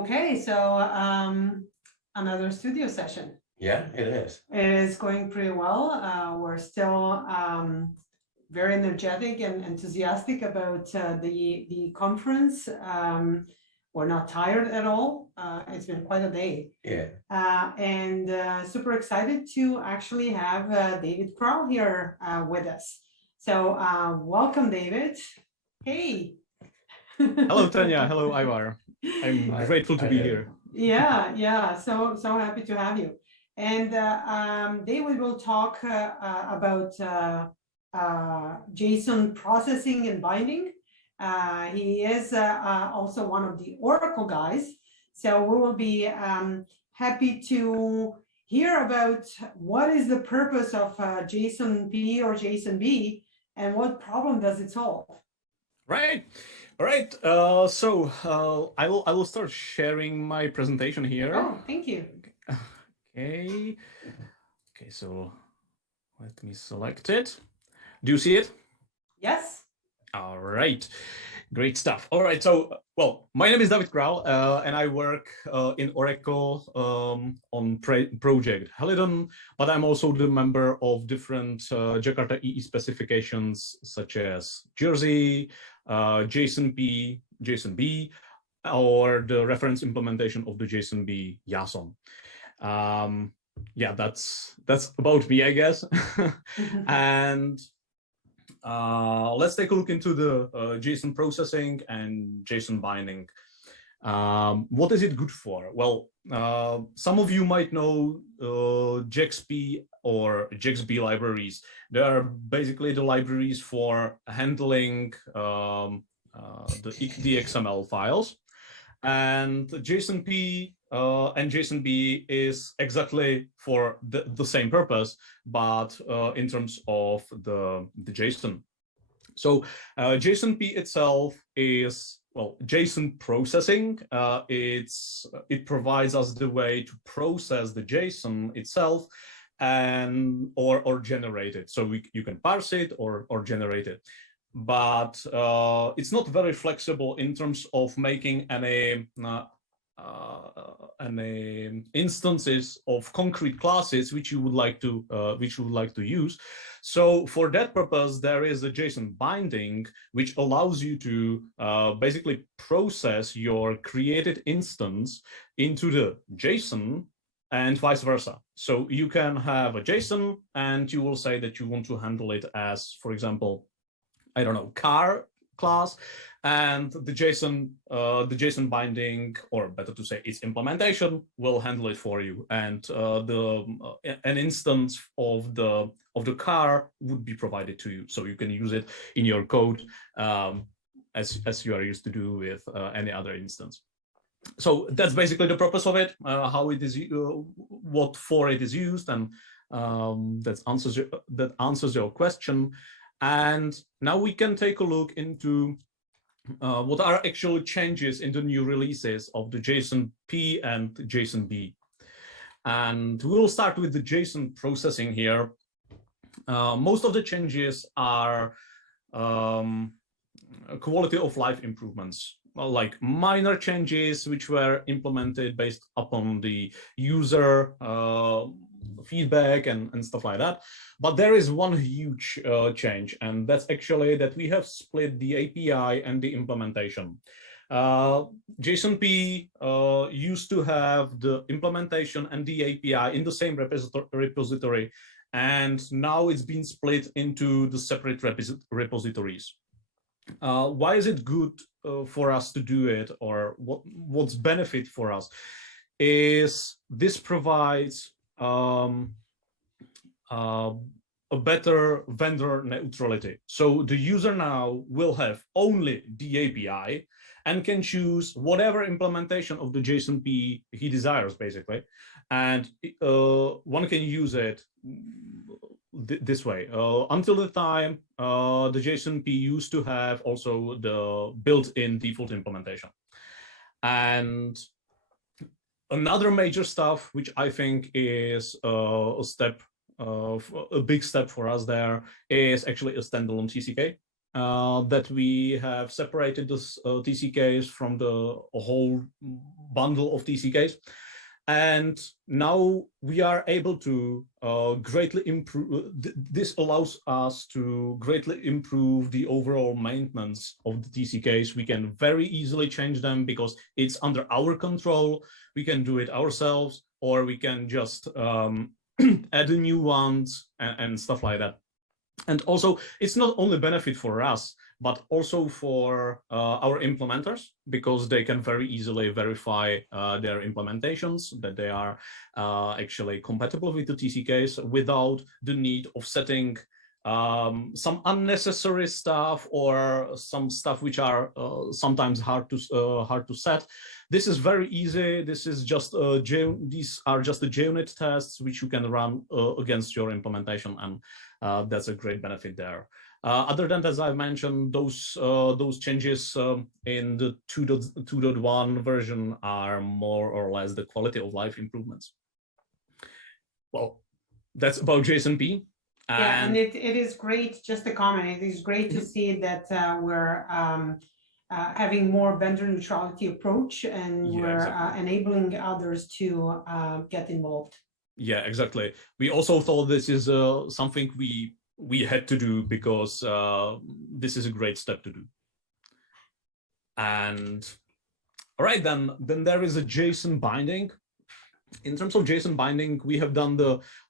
Okay, so another studio session. Yeah, it is. It is going pretty well. We're still very energetic and enthusiastic about the conference. We're not tired at all. It's been quite a day. Yeah. And super excited to actually have David Kroll here with us. So welcome, David. Hey. Hello, Tanya. Hello, Ivar. I'm grateful to be here. Yeah. So happy to have you. And David will talk about JSON processing and binding. He is also one of the Oracle guys. So we will be happy to hear about what is the purpose of JSONP or JSONB and what problem does it solve. Right. All right. So I will start sharing my presentation here. Oh, thank you. Okay. So let me select it. Do you see it? Yes. All right. Great stuff. All right. So, well, my name is David Kroll, and I work in Oracle on project Helidon, but I'm also the member of different Jakarta EE specifications such as Jersey, JSONP, JSONB, or the reference implementation of the JSONB JSON. Yeah, that's about me, I guess. And let's take a look into the JSON processing and JSON binding. What is it good for? Well, some of you might know JXP or JXB libraries. They are basically the libraries for handling the XML files. And JSONP and JSONB is exactly for the same purpose, but in terms of the JSON. So JSONP itself is, well, JSON processing. It provides us the way to process the JSON itself and or generate it. So you can parse it or generate it. But it's not very flexible in terms of making any instances of concrete classes which you would like to use. So for that purpose, there is a JSON binding which allows you to basically process your created instance into the JSON and vice versa. So you can have a JSON and you will say that you want to handle it as, for example, I don't know, car class, and the JSON binding, or better to say, its implementation will handle it for you, and an instance of the car would be provided to you, so you can use it in your code as you are used to do with any other instance. So that's basically the purpose of it, how it is, what for it is used, and that answers your question. And now we can take a look into what are actual changes in the new releases of the JSONP and JSONB. And we will start with the JSON processing here. Most of the changes are quality of life improvements, like minor changes which were implemented based upon the user feedback and stuff like that. But there is one huge change, and that's actually that we have split the API and the implementation. JSONP used to have the implementation and the API in the same repository, and now it's been split into the separate repositories. Why is it good for us to do it, or what's benefit for us? Is this provides a better vendor neutrality. So the user now will have only the API and can choose whatever implementation of the JSONP he desires, basically. And one can use it this way. Until the time, the JSONP used to have also the built-in default implementation. And another major stuff, which I think is a big step for us there, is actually a standalone CCK. that we have separated this TCKs from the whole bundle of TCKs. And now we are able to greatly improve, this allows us to greatly improve the overall maintenance of the TCKs. We can very easily change them because it's under our control. We can do it ourselves, or we can just add new ones and stuff like that. And also, it's not only benefit for us, but also for our implementers, because they can very easily verify their implementations, that they are actually compatible with the TCKs without the need of setting some unnecessary stuff or some stuff which are sometimes hard to set. This is very easy. This is just these are just the JUnit tests which you can run against your implementation, and that's a great benefit there. Other than, as I mentioned, those changes in the 2.1 version are more or less the quality of life improvements. Well, that's about JSONP. Yeah, and it is great, just a comment, it is great to see that we're having more vendor neutrality approach, and we're enabling others to get involved. Yeah, exactly. We also thought this is something we had to do, because this is a great step to do. And all right, then there is a JSON binding. In terms of JSON binding, we have done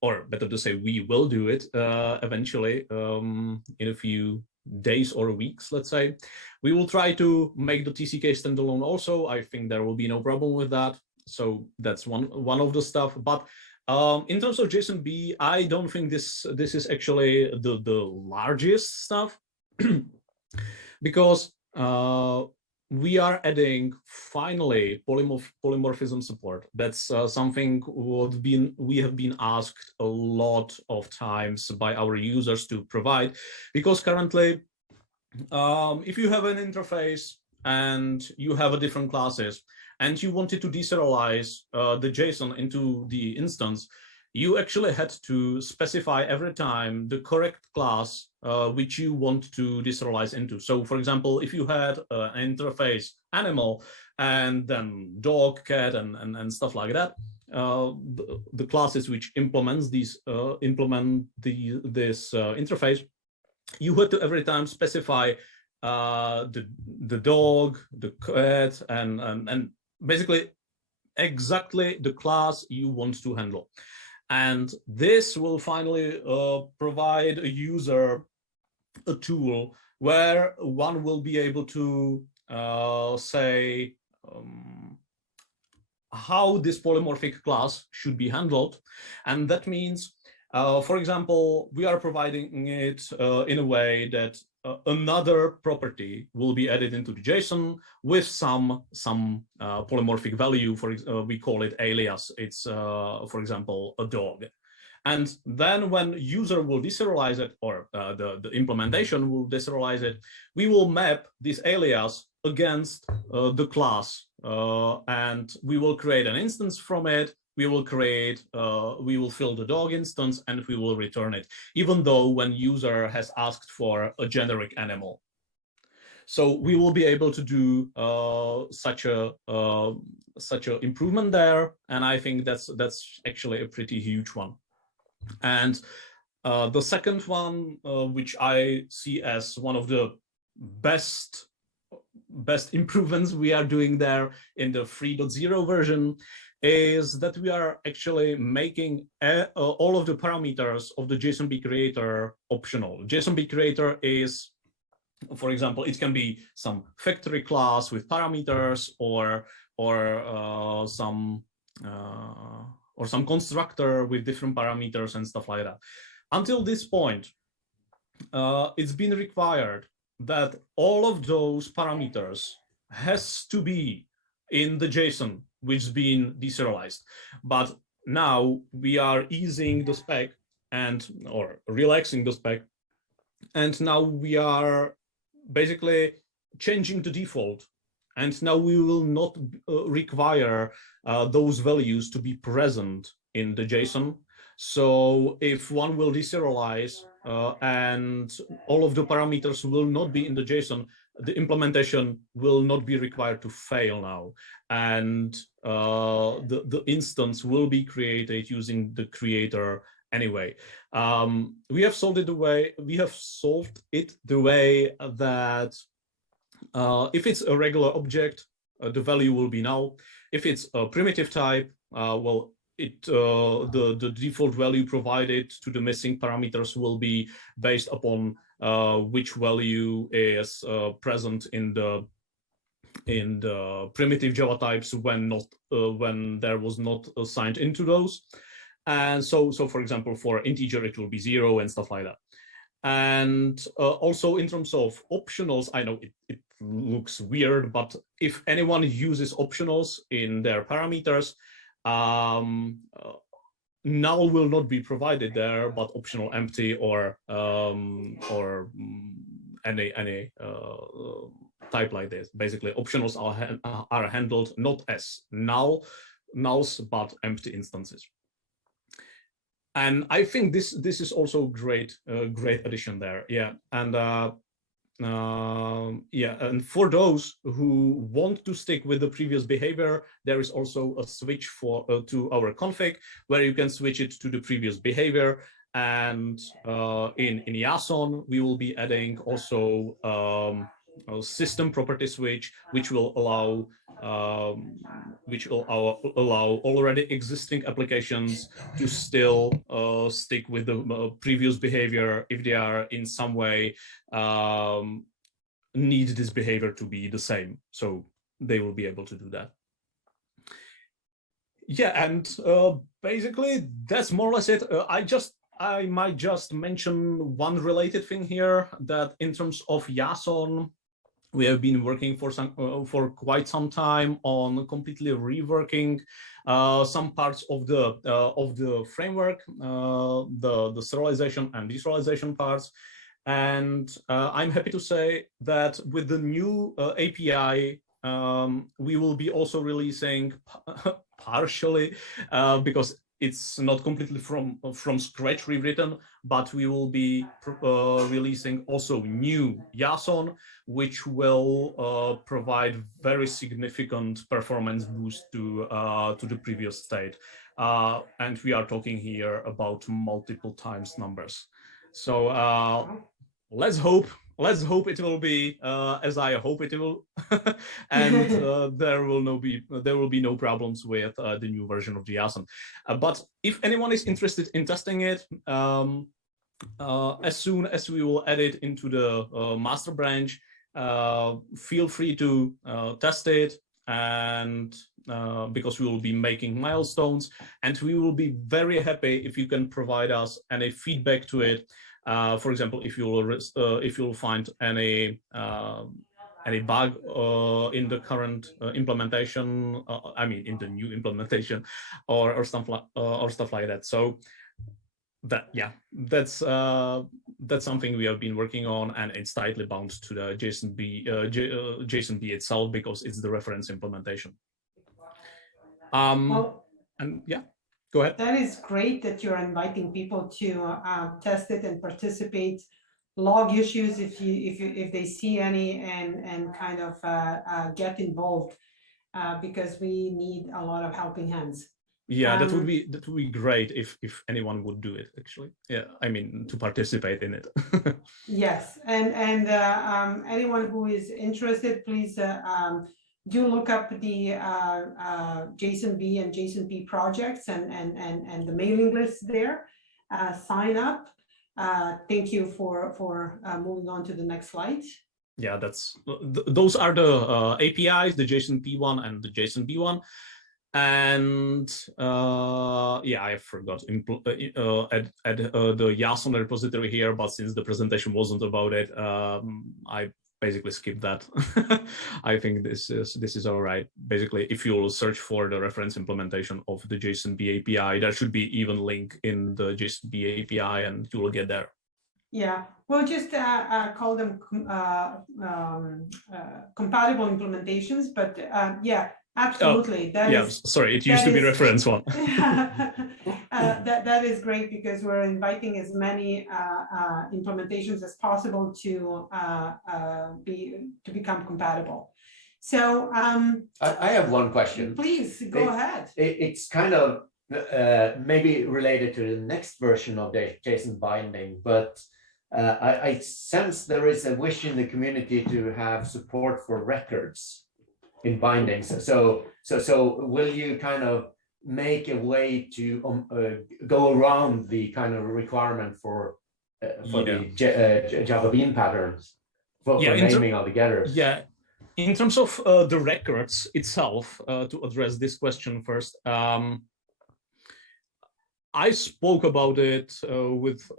or better to say, we will do it eventually in a few days or weeks, let's say. We will try to make the TCK standalone also. I think there will be no problem with that. So that's one of the stuff. But in terms of JSONB, I don't think this is actually the largest stuff, because we are adding finally polymorphism support. That's something we have been asked a lot of times by our users to provide, because currently, if you have an interface and you have a different classes, and you wanted to deserialize the JSON into the instance, you actually had to specify every time the correct class which you want to deserialize into. So for example, if you had an interface animal and then dog, cat, and stuff like that, the classes which implements these this interface, you had to every time specify the dog, the cat, and basically exactly the class you want to handle. And this will finally provide a user a tool where one will be able to say how this polymorphic class should be handled. And that means, for example, we are providing it in a way that another property will be added into the JSON with some polymorphic value. We call it alias. It's for example a dog, and then when user will deserialize it, or the implementation will deserialize it, we will map this alias against the class, and we will create an instance from it. We will fill the dog instance, and we will return it, even though when user has asked for a generic animal. So we will be able to do such a improvement there, and I think that's actually a pretty huge one. And the second one, which I see as one of the best improvements we are doing there in the 3.0 version, is that we are actually making all of the parameters of the JSONB creator optional. JSONB creator is, for example, it can be some factory class with parameters, or some constructor with different parameters and stuff like that. Until this point, it's been required that all of those parameters has to be in the JSON which has been deserialized. But now we are easing the spec or relaxing the spec, and now we are basically changing the default, and now we will not require those values to be present in the JSON. So if one will deserialize and all of the parameters will not be in the JSON, the implementation will not be required to fail now. And the instance will be created using the creator anyway. We have solved it the way that if it's a regular object, the value will be null. If it's a primitive type, well, the default value provided to the missing parameters will be based upon which value is present in the primitive Java types when there was not assigned into those. And so for example, for integer it will be 0 and stuff like that. And also in terms of optionals, I know it looks weird, but if anyone uses optionals in their parameters, null will not be provided there, but optional empty or any type like this. Basically, optionals are handled not as nulls, but empty instances. And I think this is also great addition there. Yeah, and yeah, and for those who want to stick with the previous behavior, there is also a switch to our config where you can switch it to the previous behavior. And in JSON, we will be adding also a system property switch, which will allow already existing applications to still stick with the previous behavior if they are in some way need this behavior to be the same. So they will be able to do that. Yeah, and basically that's more or less it. I might just mention one related thing here, that in terms of JSON, we have been working for quite some time on completely reworking some parts of the framework, the serialization and deserialization parts. And I'm happy to say that with the new API, we will be also releasing partially, because it's not completely from scratch rewritten, but we will be releasing also new JSON, which will provide very significant performance boost to the previous state. And we are talking here about multiple times numbers. So let's hope it will be as I hope it will, and there will be no problems with the new version of JSON. But if anyone is interested in testing it, as soon as we will add it into the master branch, feel free to test it, and because we will be making milestones, and we will be very happy if you can provide us any feedback to it. For example, if you'll find any bug in the current implementation, I mean in the new implementation, or stuff like that. So that's something we have been working on, and it's tightly bound to the JSONB itself because it's the reference implementation. And yeah. Go ahead. That is great that you're inviting people to test it and participate, log issues if they see any, and kind of get involved, because we need a lot of helping hands. Yeah, that would be great if anyone would do it, actually. Yeah, I mean, to participate in it. Yes, and anyone who is interested, please do look up the JSONB and JSONP projects and the mailing list there. Sign up. Thank you for moving on to the next slide. Yeah, those are the APIs, the JSONP one and the JSONB one. And yeah, I forgot add the JSON repository here, but since the presentation wasn't about it, I basically skip that. I think this is all right. Basically, if you'll search for the reference implementation of the JSONB API, there should be even link in the JSONB API, and you will get there. Yeah, we'll just call them compatible implementations, but yeah, Absolutely. That Yeah, is, sorry, it used to be is- reference one. that is great because we're inviting as many implementations as possible to become compatible. So I have one question. please go ahead. It's kind of maybe related to the next version of the JSON binding, but I sense there is a wish in the community to have support for records in bindings. So will you kind of make a way to go around the kind of requirement for the Java Bean patterns for naming altogether? Yeah. In terms of the records itself, to address this question first, I spoke about it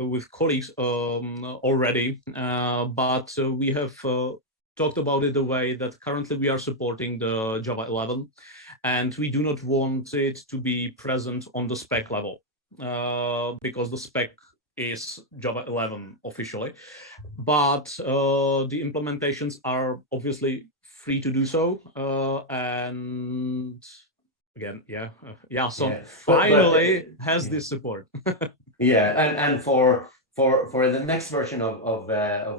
with colleagues already, but we have talked about it the way that currently we are supporting the Java 11, and we do not want it to be present on the spec level because the spec is Java 11 officially, but the implementations are obviously free to do so, and again, JSON finally has this support. And for the next version of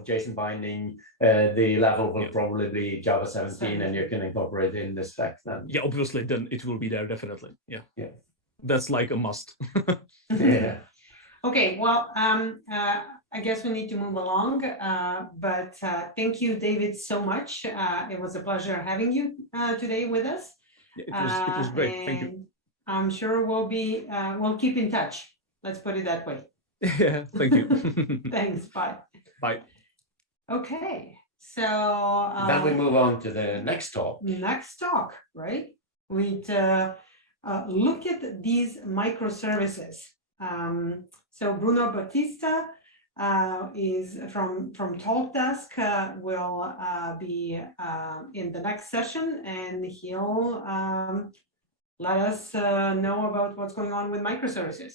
JSON binding, the level will probably be Java 17, and you can incorporate it in the spec then. Yeah, obviously, then it will be there definitely. Yeah, that's like a must. Yeah. Okay, well, I guess we need to move along, but thank you, David, so much. It was a pleasure having you today with us. It was great. Thank you. I'm sure we'll keep in touch. Let's put it that way. Yeah, thank you. Thanks. Bye. Bye. Okay, so then we move on to the next talk. Next talk, right? We'd look at these microservices. So Bruno Battista is from Talkdesk, will be in the next session, and he'll let us know about what's going on with microservices.